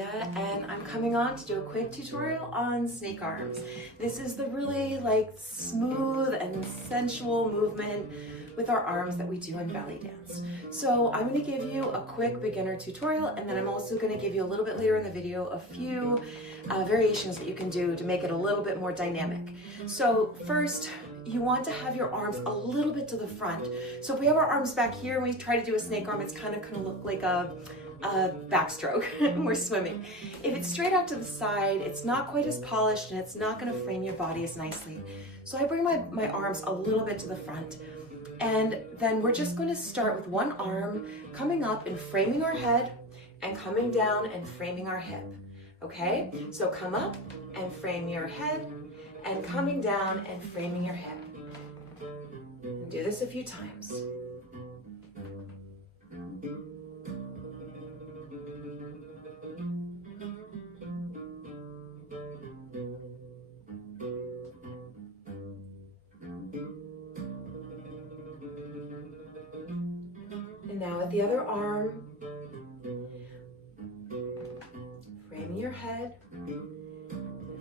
Amalia, and I'm coming on to do a quick tutorial on snake arms. This is the really smooth and sensual movement with our arms that we do in belly dance. So I'm going to give you a quick beginner tutorial, and then I'm also going to give you a little bit later in the video a few variations that you can do to make it a little bit more dynamic. So first, you want to have your arms a little bit to the front. So if we have our arms back here and we try to do a snake arm, it's kind of going to look like a backstroke and we're swimming. If it's straight out to the side, it's not quite as polished and it's not going to frame your body as nicely. So I bring my arms a little bit to the front, and then we're just going to start with one arm coming up and framing our head and coming down and framing our hip. Okay, so come up and frame your head and coming down and framing your hip. And do this a few times. And now with the other arm, framing your head and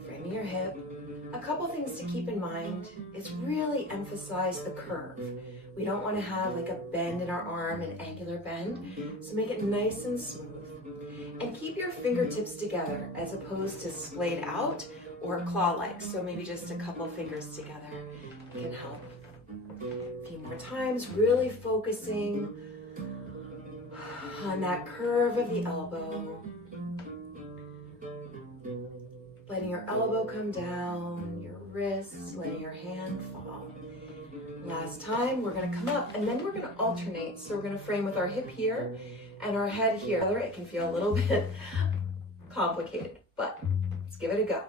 framing your hip. A couple things to keep in mind is really emphasize the curve. We don't want to have like a bend in our arm, an angular bend, so make it nice and smooth. And keep your fingertips together as opposed to splayed out or claw-like, so maybe just a couple fingers together can help. A few more times, really focusing on that curve of the elbow. Letting your elbow come down, your wrists, letting your hand fall. Last time, we're gonna come up and then we're gonna alternate. So we're gonna frame with our hip here and our head here. It can feel a little bit complicated, but let's give it a go.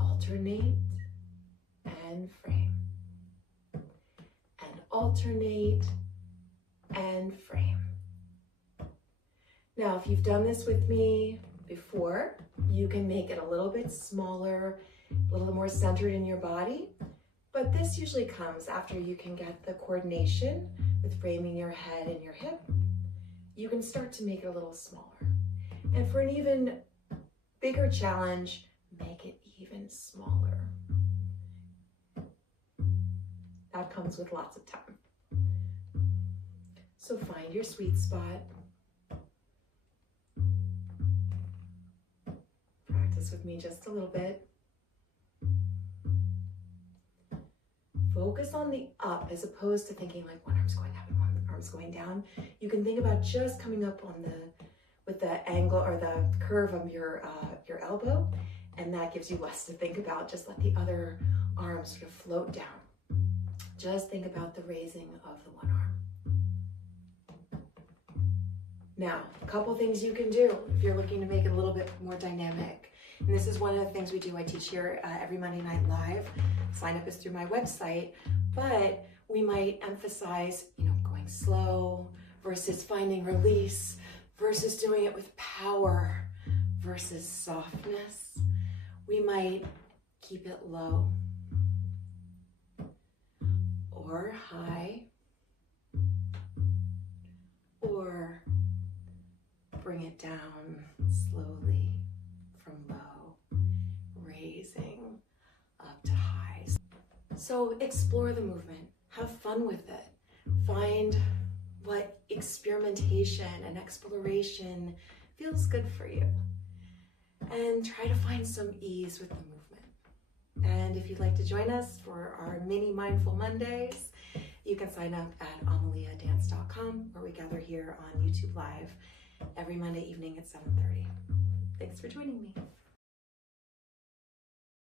Alternate and frame. And alternate and frame. Now, if you've done this with me before, you can make it a little bit smaller, a little more centered in your body, but this usually comes after you can get the coordination with framing your head and your hip. You can start to make it a little smaller. And for an even bigger challenge, make it even smaller. That comes with lots of time. So find your sweet spot. Practice with me just a little bit. Focus on the up as opposed to thinking like one arm's going up and one arm's going down. You can think about just coming up on with the angle or the curve of your elbow, and that gives you less to think about. Just let the other arm sort of float down. Just think about the raising of the one arm. Now, a couple things you can do if you're looking to make it a little bit more dynamic. And this is one of the things we do. I teach here every Monday night live. Sign up is through my website, but we might emphasize, going slow versus finding release versus doing it with power versus softness. We might keep it low or high or bring it down slowly from low, raising up to high. So explore the movement, have fun with it. Find what experimentation and exploration feels good for you. And try to find some ease with the movement. And if you'd like to join us for our mini Mindful Mondays, you can sign up at amaliadance.com, where we gather here on YouTube Live every Monday evening at 7:30. Thanks for joining me.